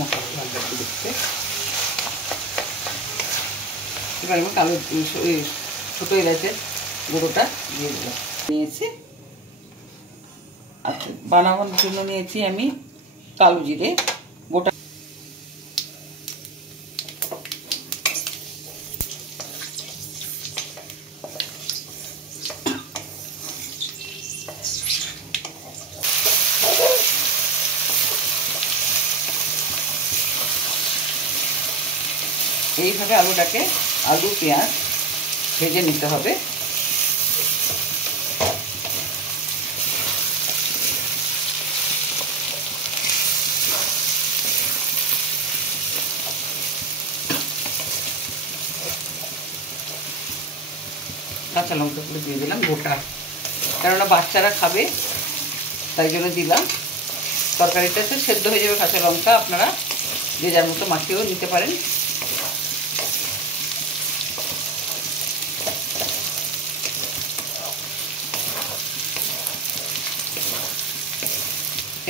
মাখা ভালো লাগবে দেখতে। এবার আমি কালো ছোটো এলাচের গুঁড়োটা দিয়ে দেবো। নিয়েছি আচ্ছা, বানানোর জন্য নিয়েছি আমি কালো জিরে গোটা, এইভাবে আলু পেঁয়াজ ভেজে নিতে হবে। কাঁচা লঙ্কা করে দিয়ে দিলাম গোটা, কেননা বাচ্চারা খাবে তাই জন্য দিলাম। তরকারিটা তো সেদ্ধ হয়ে যাবে, কাঁচা লঙ্কা আপনারা যে যার মতো মাখিয়েও নিতে পারেন।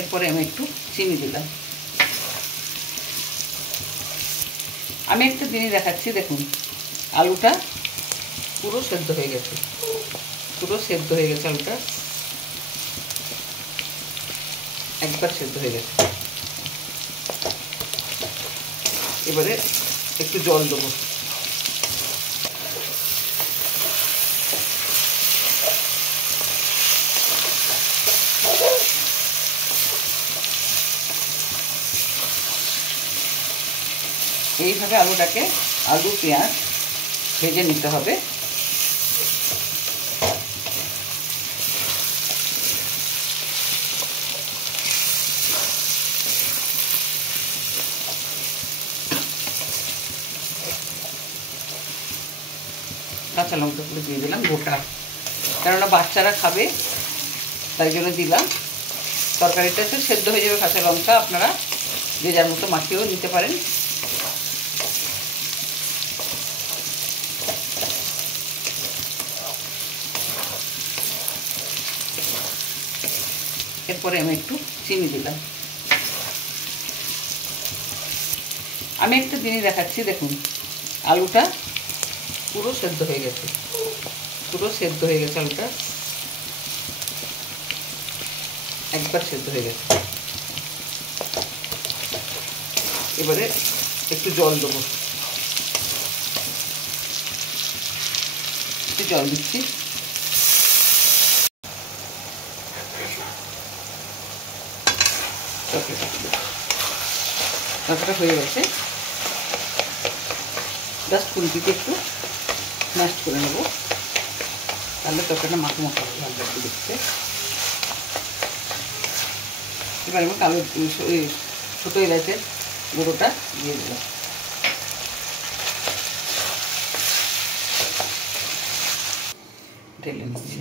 এরপরে আমি একটু চিনি দিলাম। আমি একটা জিনিস দেখাচ্ছি, দেখুন আলুটা পুরো সেদ্ধ হয়ে গেছে, আলুটা একবার সেদ্ধ হয়ে গেছে। এবারে একটু জল দেবো। এইভাবে আলু পেঁয়াজ ভেজে নিতে হবে। কাঁচা লঙ্কা করে দিয়ে দিলাম গোটা, কেননা বাচ্চারা খাবে তাই জন্য দিলাম। তরকারিটা তো সেদ্ধ হয়ে যাবে, কাঁচা লঙ্কা আপনারা যে যার মতো মাখিয়েও নিতে পারেন। এরপরে আমি একটু চিনি দিলাম। আমি একটা জিনিস দেখাচ্ছি, দেখুন আলুটা পুরো সেদ্ধ হয়ে গেছে, আলুটা একবার সেদ্ধ হয়ে গেছে। এবারে একটু জল দেবো, একটু জল দিচ্ছি। তরকারিটা হয়ে গেছে, জাস্ট খুন্তিতে একটু ম্যাশ করে নেবো, তাহলে তরকারিটা মাখো মাখো ভালো লাগবে দেখতে। এবার আমি কালো ছোটো এলাচের গুঁড়োটা দিয়ে দিলাম। ঢেলে নিচ্ছি।